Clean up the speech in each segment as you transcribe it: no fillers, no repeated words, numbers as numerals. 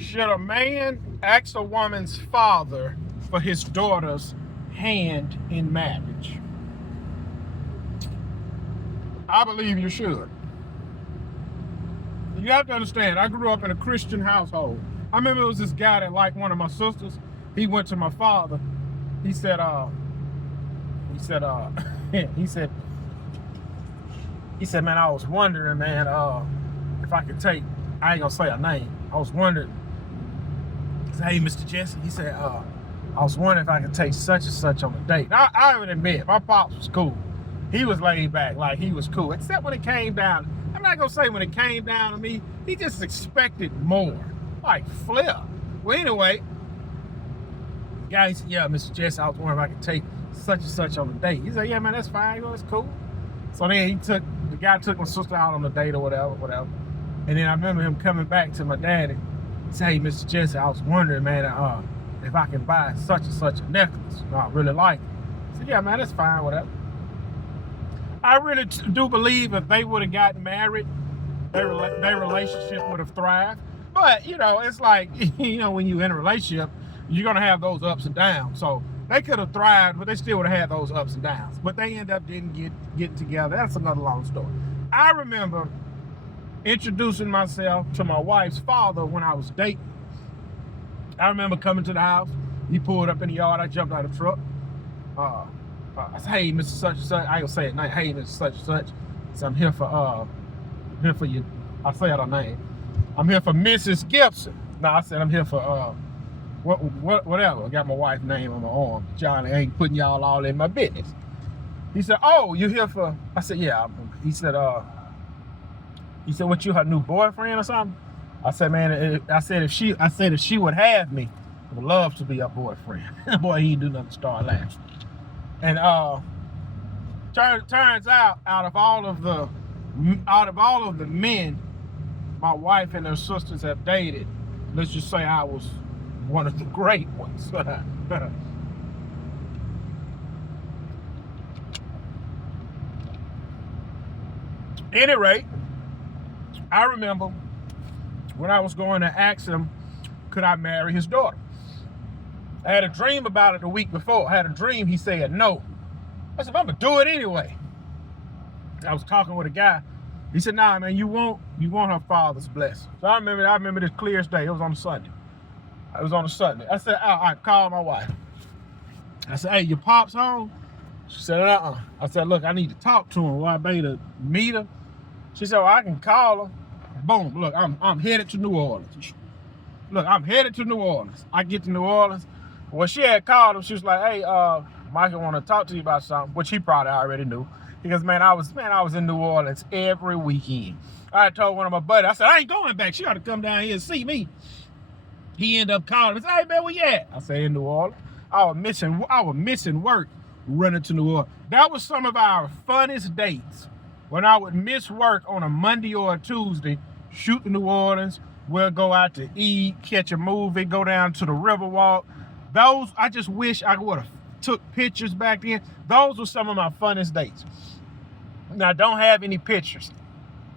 Should a man ask a woman's father for his daughter's hand in marriage? I believe you should. You have to understand, I grew up in a Christian household. I remember it was this guy that liked one of my sisters. He went to my father. He said, he said, man, I was wondering, man, if I could take, I ain't gonna say her name. I was wondering. He said, hey, Mr. Jesse. He said, I was wondering if I could take such and such on a date. Now, I would admit, my pops was cool. He was laid back, like he was cool. Except when it came down, I'm not gonna say when it came down to me, he just expected more. Like flip. Well, anyway, guy said, yeah, Mr. Jesse, I was wondering if I could take such and such on a date. He said, yeah, man, that's fine, you know, that's cool. So then the guy took my sister out on a date or whatever. And then I remember him coming back to my daddy and say, hey, Mr. Jesse, I was wondering, man, if I can buy such and such a necklace. I really like it. I said, yeah, man, that's fine, whatever. I really do believe if they would have gotten married, their relationship would have thrived. But, you know, it's like, you know, when you're in a relationship, you're going to have those ups and downs. So they could have thrived, but they still would have had those ups and downs. But they end up getting together. That's another long story. I remember introducing myself to my wife's father when I was dating. I remember coming to the house. He pulled up in the yard. I jumped out of the truck. I said, hey, Mr. Such and Such. I will say it night. Hey, Mr. Such and Such. So I'm here for you. I say her name. I'm here for Mrs. Gibson. No, I said I'm here for whatever. I got my wife's name on my arm. Johnny ain't putting y'all all in my business. He said, oh, you here for? I said, yeah. He said, what, you her new boyfriend or something? I said, man, I said if she would have me, I would love to be her boyfriend. Boy, he didn't do nothing to start laughing. And turns out of all of the men my wife and her sisters have dated, let's just say I was one of the great ones. Any rate, I remember when I was going to ask him, could I marry his daughter? I had a dream about it the week before. I had a dream he said no. I said, I'm gonna do it anyway. I was talking with a guy. He said, nah, man, you want her father's blessing. So I remember this clear as day. It was on a Sunday. I said, I called my wife. I said, hey, your pop's home? She said, I said, look, I need to talk to him. Well, I better meet her. She said, well, I can call her. Boom, look, I'm headed to New Orleans. I get to New Orleans. Well, she had called him. She was like, hey, Michael want to talk to you about something, which he probably already knew. Because, man, I was in New Orleans every weekend. I told one of my buddies, I said, I ain't going back. She ought to come down here and see me. He ended up calling me. Said, hey, man, where you at? I said, in New Orleans. I was missing work running to New Orleans. That was some of our funnest dates. When I would miss work on a Monday or a Tuesday, shoot to New Orleans, we'll go out to eat, catch a movie, go down to the Riverwalk. Those, I just wish I would have took pictures back then. Those were some of my funnest dates. Now, I don't have any pictures.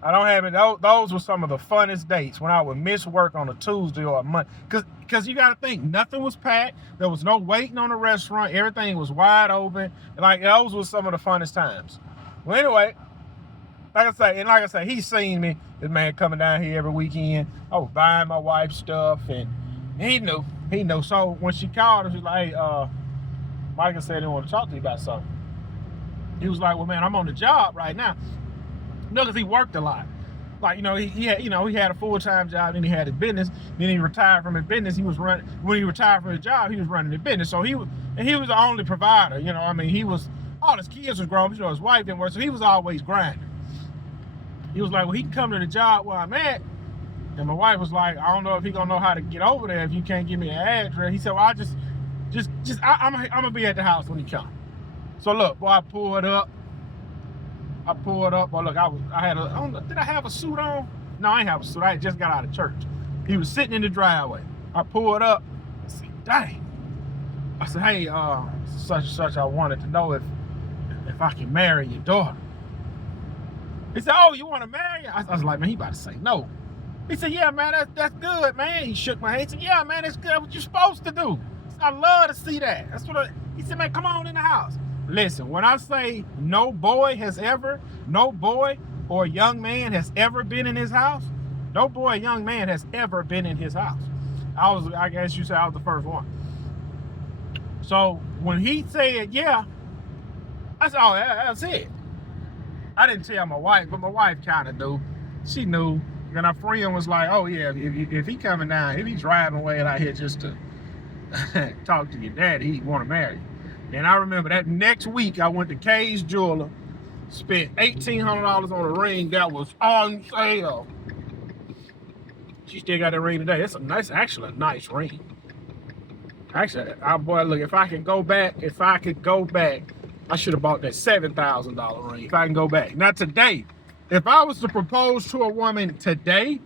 I don't have it. Those were some of the funnest dates when I would miss work on a Tuesday or a Monday. Because you got to think, nothing was packed. There was no waiting on the restaurant. Everything was wide open. Like, those were some of the funnest times. Well, anyway, like I say, he's seen me, this man coming down here every weekend. I was buying my wife stuff, and he knew. So when she called him, she was like, hey, Michael said he wanted to talk to you about something. He was like, well, man, I'm on the job right now. No, because he worked a lot. Like, he had a full-time job, then he had his business, then he retired from his business. When he retired from his job, he was running his business. So he was the only provider, all his kids was grown, his wife didn't work, so he was always grinding. He was like, well, he can come to the job where I'm at. And my wife was like, I don't know if he gonna know how to get over there if you can't give me an address. He said, well, I'm gonna be at the house when he comes. So look, boy, I pulled up. Well, look, did I have a suit on? No, I ain't have a suit. I had just got out of church. He was sitting in the driveway. I pulled up. I said, dang. I said, hey, such and such, I wanted to know if I can marry your daughter. He said, oh, you want to marry her? I was like, man, he about to say no. He said, yeah, man, that's good, man. He shook my hand. He said, yeah, man, that's good. That's what you're supposed to do. I love to see that. He said, man, come on in the house. Listen, when I say no boy or young man has ever been in his house, no boy or young man has ever been in his house. I guess you said I was the first one. So when he said, yeah, I said, oh, that's it. I didn't tell my wife, but my wife kind of knew. She knew. And our friend was like, oh, yeah, if he coming down, if he driving away out here just to talk to your daddy, he want to marry you. And I remember that next week, I went to Kay's Jeweler, spent $1,800 on a ring that was on sale. She still got that ring today. It's actually a nice ring. Actually, boy, look, if I could go back, I should have bought that $7,000 ring. If I can go back. Now today, if I was to propose to a woman today,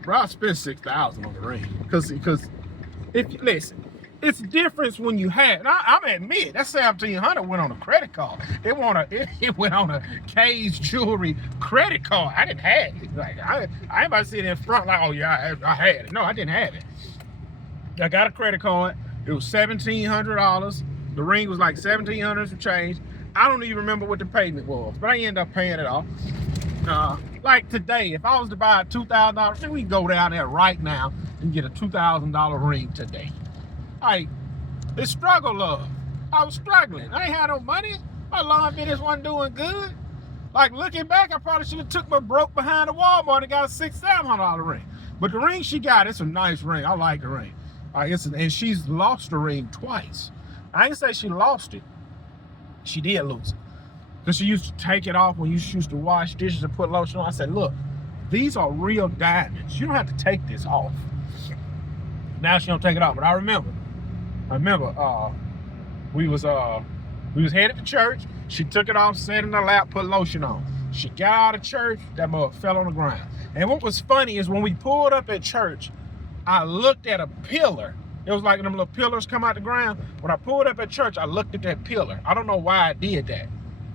bro, I'd spend $6,000 on the ring. Because listen, it's different when you have. I'm admit that $1,700 went on a credit card. It went on a Kay's Jewelry credit card. I didn't have it. Like I ain't about to sit in front like, oh yeah, I had it. No, I didn't have it. I got a credit card. It was $1,700. The ring was like $1,700 for change. I don't even remember what the payment was, but I ended up paying it off. Like today, if I was to buy a $2,000, then we can go down there right now and get a $2,000 ring today. Like, it's struggle love. I was struggling. I ain't had no money. My lawn business wasn't doing good. Like, looking back, I probably should have took my broke behind the Walmart and got a $600-$700 ring. But the ring she got, it's a nice ring. I like the ring. And she's lost the ring twice. I ain't say she lost it. She did lose it. Because she used to take it off when you used to wash dishes and put lotion on. I said, look, these are real diamonds. You don't have to take this off. Now she don't take it off. But I remember, we was headed to church. She took it off, sat in her lap, put lotion on. She got out of church, that mother fell on the ground. And what was funny is when we pulled up at church, I looked at a pillar. It was like them little pillars come out the ground. When I pulled up at church, I looked at that pillar. I don't know why I did that.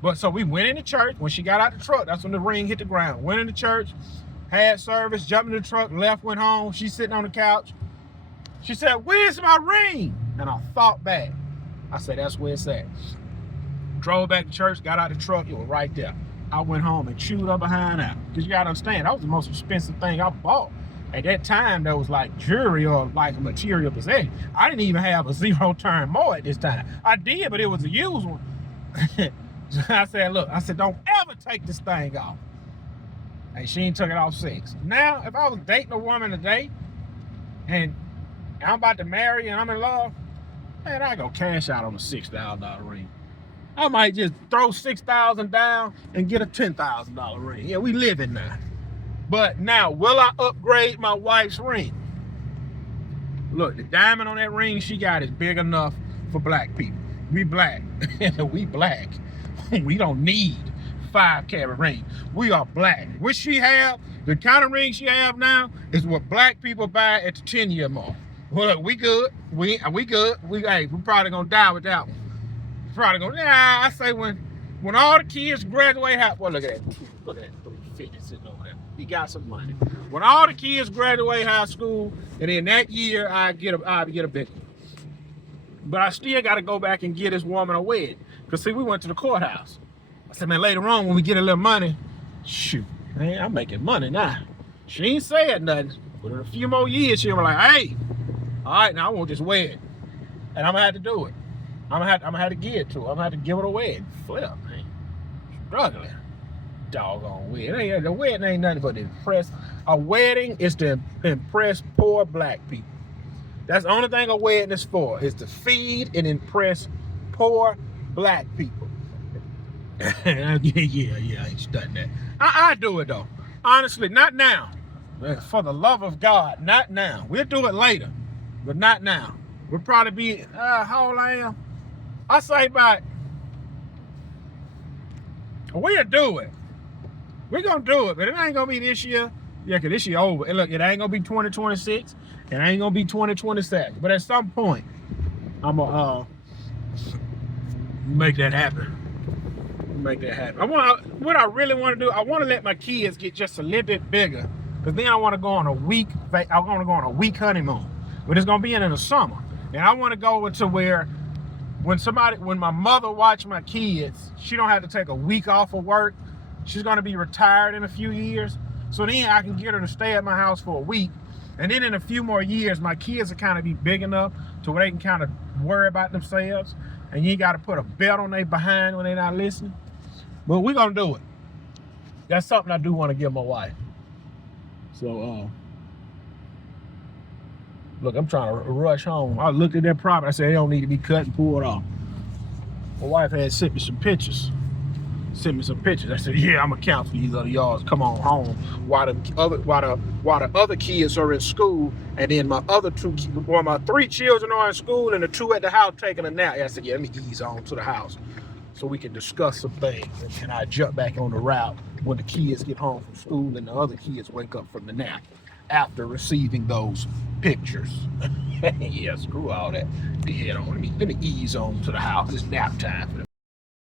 But so we went into church. When she got out the truck, that's when the ring hit the ground. Went into church, had service, jumped in the truck, left, went home. She's sitting on the couch. She said, where's my ring? And I thought back. I said, that's where it's at. Drove back to church, got out the truck, it was right there. I went home and chewed up behind that. Because you gotta understand, that was the most expensive thing I bought. At that time, that was like jewelry or like a material possession. I didn't even have a zero-turn mower at this time. I did, but it was a used one. So I said, look, don't ever take this thing off. And she ain't took it off since. Now, if I was dating a woman today, and I'm about to marry and I'm in love, man, I go cash out on a $6,000 ring. I might just throw $6,000 down and get a $10,000 ring. Yeah, we living now. But now, will I upgrade my wife's ring? Look, the diamond on that ring she got is big enough for black people. We black. We black. We don't need 5-carat ring. We are black. What she have, the kind of ring she have now, is what black people buy at the 10-year mark. Well, look, we good. We good. We probably gonna die with that one. Probably gonna. Yeah, I say when all the kids graduate high. Well, look at that. Look at that 350 sitting over there. He got some money. When all the kids graduate high school, and then that year I get a big one. But I still got to go back and get this woman a wedding. Because, see, we went to the courthouse. I said, man, later on, when we get a little money, shoot, man, I'm making money now. She ain't said nothing. But in a few more years, she'll be like, hey, all right, now I want this wedding. And I'm going to have to do it. I'm going to have to give it to her. I'm going to have to give her a wedding. Flip, man. Struggling. Doggone wedding. The wedding ain't nothing but to impress. A wedding is to impress poor black people. That's the only thing a wedding is for, is to feed and impress poor black people. yeah, I ain't studying that. I do it though. Honestly, not now. For the love of God, not now. We'll do it later, but not now. We'll probably be, how old I am? I say about, we'll do it. We're gonna do it, but it ain't gonna be this year. Yeah, cause this year over. And look, it ain't gonna be 2026. It ain't gonna be 2027. But at some point, I'm gonna make that happen. Make that happen. What I really want to do, I want to let my kids get just a little bit bigger Because then I want to go on a week. I want to go on a week honeymoon, but it's gonna be in the summer, and I want to go to where when my mother watch my kids, she don't have to take a week off of work. She's gonna be retired in a few years, so then I can get her to stay at my house for a week, and then in a few more years, my kids will kind of be big enough to where they can kind of worry about themselves, and you ain't got to put a belt on their behind when they're not listening. But we're gonna do it. That's something I do want to give my wife. So, look, I'm trying to rush home. I looked at that property. I said, it don't need to be cut and pulled off. My wife had sent me some pictures. I said, yeah, I'm gonna count for these other yards. Come on home. While the other kids are in school, and then my three children are in school, and the two at the house taking a nap. I said, yeah, let me ease on to the house so we can discuss some things. And I jump back on the route when the kids get home from school and the other kids wake up from the nap after receiving those pictures. Yeah, screw all that. Let me ease on to the house. It's nap time for them.